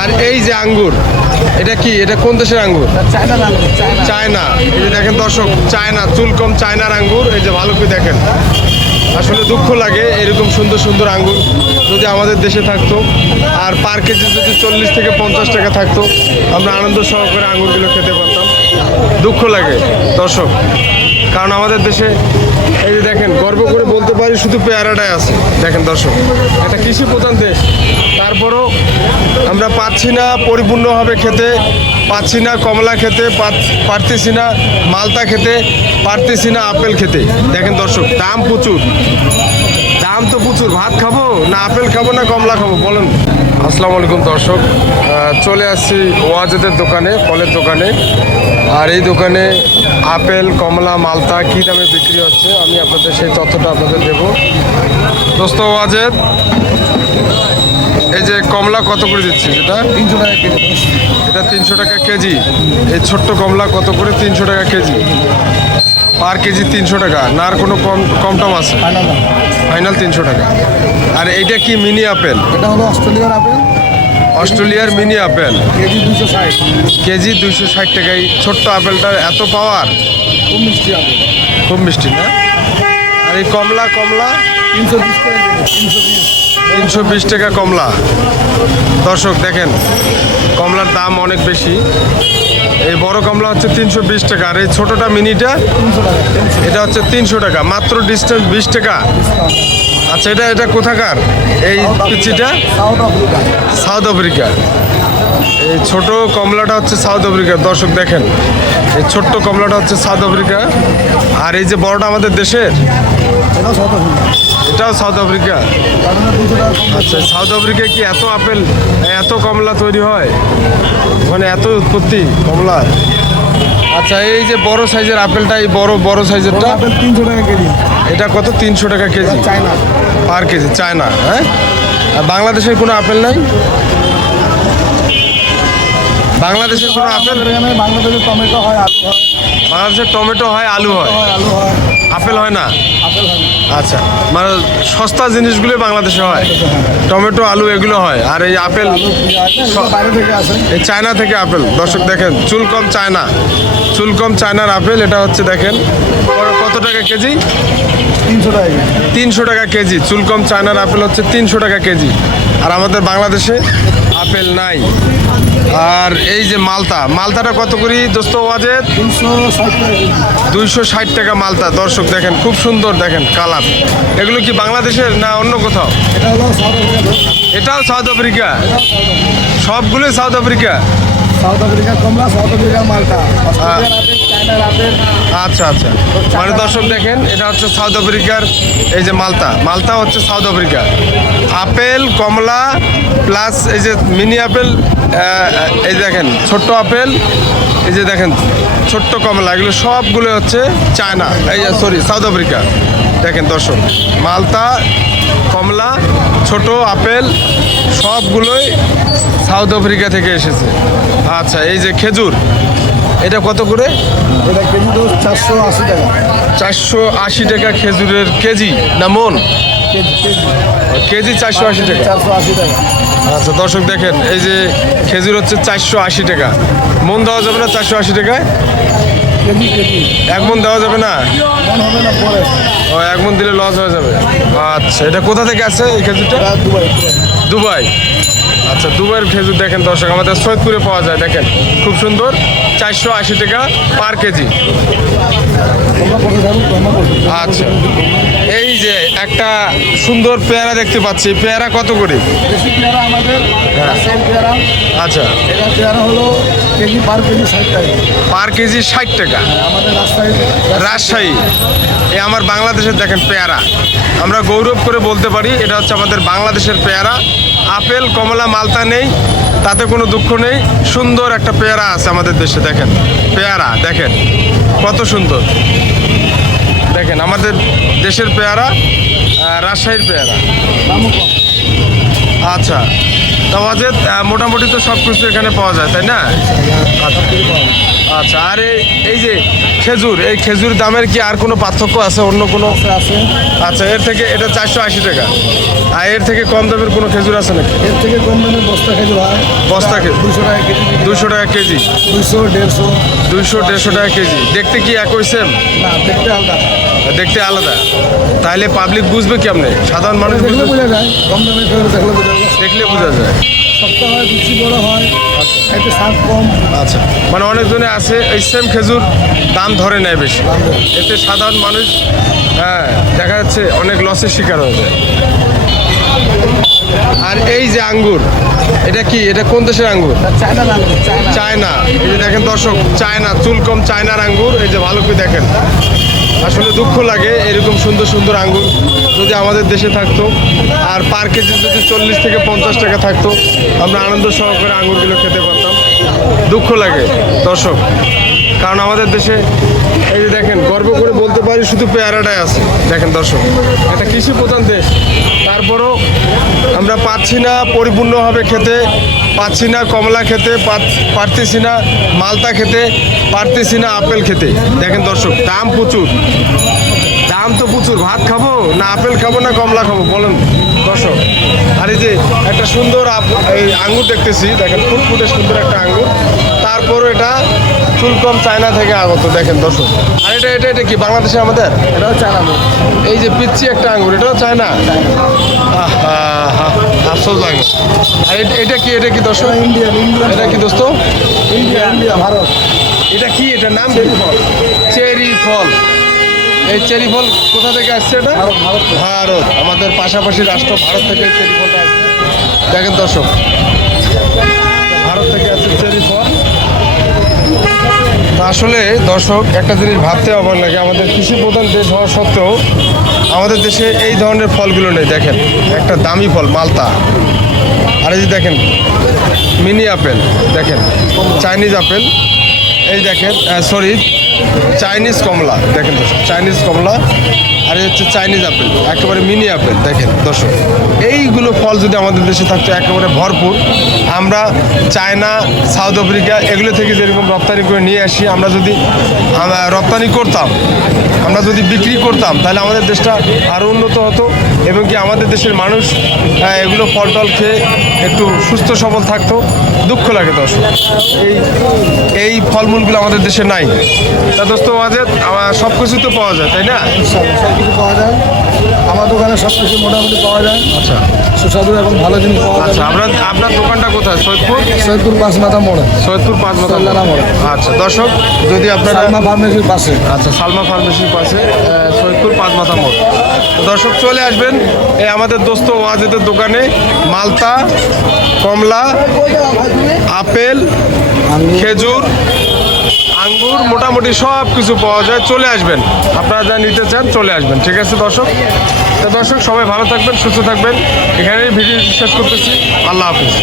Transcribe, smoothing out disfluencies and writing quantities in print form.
আর এই যে আঙ্গুর, এটা কি? এটা কোন দেশের আঙ্গুর? চায়না। এই যে দেখেন দর্শক, চায়না, চুল কম চায়নার আঙ্গুর। এই যে ভালো করে দেখেন, আসলে দুঃখ লাগে এরকম সুন্দর সুন্দর আঙ্গুর যদি আমাদের দেশে থাকতো, আর পার কেজি যদি 40 থেকে 50 টাকা থাকতো, আমরা আনন্দ সহকারে আঙ্গুরগুলো খেতে পারতাম। দুঃখ লাগে দর্শক, কারণ আমাদের দেশে এই যে দেখেন, গর্ব করে বলতে পারি শুধু পেয়ারাটাই আছে। দেখেন দর্শক, একটা কৃষি প্রধান দেশ, তারপরও আমরা পাচ্ছি না পরিপূর্ণভাবে খেতে, পাচ্ছি না কমলা খেতে, পারতেছি না মালতা খেতে, পারতেছি না আপেল খেতে। দেখেন দর্শক, দাম প্রচুর, দাম তো প্রচুর। ভাত খাবো না আপেল খাবো না কমলা খাবো বলেন? আসসালামু আলাইকুম দর্শক, চলে আসছি ওয়াজেদের দোকানে, ফলের দোকানে। আর এই দোকানে আপেল কমলা মালতা কী দামে বিক্রি হচ্ছে আমি আপনাদের সেই তথ্যটা আপনাদের দেবো। দোস্ত ওয়াজেদ, এই যে কমলা কত করে দিচ্ছি? এটা 300 টাকা কেজি। এটা 300 টাকা কেজি। এই ছোট্ট কমলা কত করে? 300 টাকা কেজি, পার কেজি 300 টাকা। না আর কোনো কম টম আছে? ফাইনাল 300 টাকা। আর এইটা কি মিনি আপেল? এটা হলো অস্ট্রেলিয়ার আপেল, অস্ট্রেলিয়ার মিনি আপেল, কেজি 260। কেজি 260 টাকায়। ছোট্ট আপেলটার এত পাওয়ার, খুব মিষ্টি আপেল। খুব মিষ্টি না? আর এই কমলা, কমলা 320 টাকা কেজি, 320 টাকা কমলা। দর্শক দেখেন, কমলার দাম অনেক বেশি। এই বড় কমলা হচ্ছে 320 টাকা, আর এই ছোটোটা মিনিটা 300 টাকা। এটা হচ্ছে 300 টাকা, মাত্র ডিস্টেন্স 20 টাকা। আচ্ছা, এটা কোথাকার এই পিচিটা? South Africa. South Africa. এই ছোট কমলাটা হচ্ছে সাউথ আফ্রিকা। দর্শক দেখেন, এই ছোট্ট কমলাটা হচ্ছে সাউথ আফ্রিকা। আর এই যে বড়টা আমাদের দেশের, এটাও সাউথ আফ্রিকা। এটাও সাউথ আফ্রিকা। কারণ 200 টাকা কম। আচ্ছা, সাউথ আফ্রিকায় কি এত আপেল, এত কমলা তৈরি হয়? মানে এত উৎপত্তি কমলার? আচ্ছা, এই যে বড় সাইজের আপেলটা, এই বড় সাইজেরটা, আপেল 300 টাকা কেজি। এটা কত? 300 টাকা কেজি, চায়না। পার কেজি। চায়না, হ্যাঁ? আর বাংলাদেশের কোনো আপেল নাই? বাংলাদেশের কোনো আপেল? এখানে বাংলাদেশে টমেটো হয়, আলু হয়। বাংলাদেশের টমেটো হয়, আলু হয়, আলু হয়, আপেল হয় না? আপেল হয় না। আচ্ছা, মানে সস্তা জিনিসগুলো বাংলাদেশে হয়, টমেটো আলু এগুলো হয়। আর এই আপেল আলু এগুলো বাইরে থেকে আসে। এই চায়না থেকে আপেল। দর্শক দেখেন, চুল কম চায়না, চুল কম চায়নার আপেল। এটা হচ্ছে দেখেন কত টাকা কেজি? 300 টাকা কেজি। 300 টাকা কেজি। চুল কম চায়নার আপেল হচ্ছে 300 টাকা কেজি। আর আমাদের বাংলাদেশে আপেল নাই। আর এই যে মালতা, মালতাটা কত করি দোস্ত ওয়াজেদ? 360 টাকা কেজি। 260 টাকা মালতা। দর্শক দেখেন, খুব সুন্দর, দেখেন কালার। এগুলো কি বাংলাদেশের না অন্য কোথাও? এটা হলো সাউথ আফ্রিকা। এটাও সাউথ আফ্রিকা? সবগুলোই সাউথ আফ্রিকা? সাউথ আফ্রিকা কমলা, সাউথ আফ্রিকা মালটা, অস্ট্রেলিয়ার আপেল, চায়নার আপেল। আচ্ছা আচ্ছা, মানে দর্শক দেখেন, এটা হচ্ছে সাউথ আফ্রিকার। এই যে মালতা, মালতা হচ্ছে সাউথ আফ্রিকা। আপেল কমলা প্লাস এই যে মিনি আপেল, এই দেখেন ছোট্ট আপেল, এই যে দেখেন ছোট্ট কমলা, এগুলো সবগুলো হচ্ছে চায়না, এই সরি সাউথ আফ্রিকা। দেখেন দর্শক, মালতা কমলা ছোট আপেল সবগুলোই সাউথ আফ্রিকা থেকে এসেছে। আচ্ছা, এই যে খেজুর, এটা কত করে? এটা কেজি তো 480 টাকা। 480 টাকা খেজুরের কেজি না মন? কেজি কেজি কেজি 480 টাকা। 480 টাকা। আচ্ছা দর্শক দেখেন, এই যে খেজুর হচ্ছে 480 টাকা। মন দেওয়া যাবে না 480 টাকায়? কেজি কেজি এক মন দেওয়া যাবে না? মন হবে না পরে। ও, এক মন দিলে লস হয়ে যাবে। আচ্ছা, এটা কোথা থেকে আসে এই খেজুরটা? এটা দুবাই। দুবাই। আচ্ছা, দুবাইয়ের খেজুর দেখেন দর্শক, আমাদের সৈয়দপুরে পাওয়া যায়। দেখেন খুব সুন্দর, 480 টাকা পার কেজি। তোমরা পড়ে যাবো, তোমরা পড়ে। আচ্ছা, এই যে একটা সুন্দর পেয়ারা দেখতে পাচ্ছি, পেয়ারা কত করে? দেশি পেয়ারা আমাদের রাজশাহীর পেয়ারা। আচ্ছা, এটা পেয়ারা হলো কেজি পার কেজি 60 টাকা। পার কেজি 60 টাকা। আমাদের রাজশাহী, এই আমার বাংলাদেশের দেখেন পেয়ারা, আমরা গৌরব করে বলতে পারি এটা হচ্ছে আমাদের বাংলাদেশের পেয়ারা। আপেল কমলা মালতা নেই, তাতে কোনো দুঃখ নেই। সুন্দর একটা পেয়ারা আছে আমাদের দেশে। দেখেন পেয়ারা, দেখেন কত সুন্দর। দেখেন আমাদের দেশের পেয়ারা, রাজশাহীর পেয়ারা। দামও কম। আচ্ছা, তা ওয়াজেদ মোটামুটি তো সব কিছু এখানে পাওয়া যায় তাই না? আচ্ছা, আর এই যে খেজুর, এই খেজুর দামের কি আর কোনো পার্থক্য আছে অন্য কোনো? আছে আচ্ছা, এর থেকে এটা 480 টাকা, আর এর থেকে কম দামের কোনো খেজুর আছে নাকি? এর থেকে কম দামে বস্তা খেজুর হয় বস্তা খেজুর 200 টাকা কেজি 200 টাকা কেজি, 200 150 200-150 টাকা কেজি। দেখতে কি একই সেম? না দেখতে আলাদা দেখতে আলাদা, তাহলে পাবলিক বুঝবে কেমনে? সাধারণ মানুষ দেখলে বুঝবে? বোঝা যায় কম দামে খেজুর দেখলে বোঝা যায় দেখলে বোঝা যায়। সস্তা হয় বেশি বড় হয় এতে স্বাদ কম আচ্ছা, মানে অনেকজনে আছে এই সেম খেজুর দাম ধরে নেয় বেশি, এতে সাধারণ মানুষ দেখা যাচ্ছে অনেক লসের শিকার হয়ে যায়। আর এই যে আঙ্গুর, এটা কি, এটা কোন দেশের আঙ্গুর? চায়না না চায়না। এই যে দেখেন দর্শক, চায়না, চুল কম চায়নার আঙ্গুর, এই যে ভালো করে দেখেন। আসলে দুঃখ লাগে এরকম সুন্দর সুন্দর আঙ্গুর যদি আমাদের দেশে থাকতো, আর পার কেজি যদি 40 থেকে 50 টাকা থাকতো, আমরা আনন্দ সহকারে আঙ্গুরগুলো খেতে পারতাম। দুঃখ লাগে দর্শক, কারণ আমাদের দেশে এই যে দেখেন, গর্ব করে বলতে পারি শুধু পেয়ারাটাই আছে। দেখেন দর্শক, একটা কৃষি প্রধান দেশ, তারপরও আমরা পাচ্ছি না পরিপূর্ণভাবে খেতে, পাচ্ছি না কমলা খেতে, পারতেছি না মালটা খেতে, পারতেছি না আপেল খেতে। দেখেন দর্শক, দাম প্রচুর, দাম তো প্রচুর। ভাত খাবো না আপেল খাবো না কমলা খাবো বলেন দর্শক? আর এই যে একটা সুন্দর এই আঙ্গুর দেখতেছি, দেখেন ফুটফুটে সুন্দর একটা আঙ্গুর, তারপরও এটা চুলকম চায়না থেকে আগত। দেখেন দর্শক, আর এটা এটা এটা কি বাংলাদেশে আমাদের? এটাও চায়না না এই যে পিচ্ছি একটা আঙ্গুর, এটাও চায়না। আফসোস লাগে। আর এটা কি, এটা কি দর্শক? ইন্ডিয়ান এটা কি দোস্ত? ইন্ডিয়া ভারত এটা কি, এটা নাম কি? চেরি ফল। এই চেরি ফল কোথা থেকে আসছে? এটা ভারত, আমাদের পাশাপাশি রাষ্ট্র ভারত থেকে এই চেরি ফলটা আসছে। দেখেন দর্শক, ভারত থেকে আসছে চেরি ফল। তা আসলে দর্শক, একটা জিনিস ভাবতে অবাক লাগে, আমাদের কৃষি প্রধান দেশ হওয়া সত্ত্বেও আমাদের দেশে এই ধরনের ফলগুলো নেই। দেখেন, একটা দামি ফল মালটা, আর এই যে দেখেন মিনি আপেল, দেখেন চাইনিজ আপেল, এই দেখেন সরি চাইনিজ কমলা, দেখেন দর্শক চাইনিজ কমলা, আর এই হচ্ছে চাইনিজ আপেল, একেবারে মিনি আপেল। দেখেন দর্শক, এইগুলো ফল যদি আমাদের দেশে থাকতো একেবারে ভরপুর, আমরা চায়না, সাউথ আফ্রিকা এগুলো থেকে যেরকম রপ্তানি করে নিয়ে আসি, আমরা যদি রপ্তানি করতাম, আমরা যদি বিক্রি করতাম, তাহলে আমাদের দেশটা আরও উন্নত হতো, এবং কি আমাদের দেশের মানুষ এগুলো ফল টল খেয়ে একটু সুস্থ সবল থাকতো। দুঃখ লাগে দর্শক, এই ফলমূলগুলো আমাদের দেশে নাই। তা দোস্ত ওয়াজেদ, সব কিছু তো পাওয়া যায় তাই না? সব কিছু পাওয়া যায় আমার দোকানে, সব কিছু মোটামুটি পাওয়া যায়। আচ্ছা সুস্বাদু এবং ভালো জিনিস পাওয়া আচ্ছা, যায়। আপনার দোকানটা কোথায়? সৈয়দপুর? সৈয়দপুর 5 মাথা মোড়ে, সৈয়দপুর 5 মাথা সালনা মোড়ে। আচ্ছা দর্শক, যদি আপনারা সালমা ফার্মেসির পাশে। আচ্ছা সালমা ফার্মেসির পাশে সৈয়দপুর 5 মাথা মোড়। তো দর্শক চলে আসবেন এই আমাদের দোস্ত ওয়াজেদের দোকানে। মালটা, কমলা, আপেল, খেজুর, আঙ্গুর, মোটামুটি সব কিছু পাওয়া যায়। চলে আসবেন, আপনারা যা নিতে চান চলে আসবেন। ঠিক আছে দর্শক? তো দর্শক সবাই ভালো থাকবেন, সুস্থ থাকবেন। এখানেই ভিডিও শেষ করতেছি। আল্লাহ হাফিজ।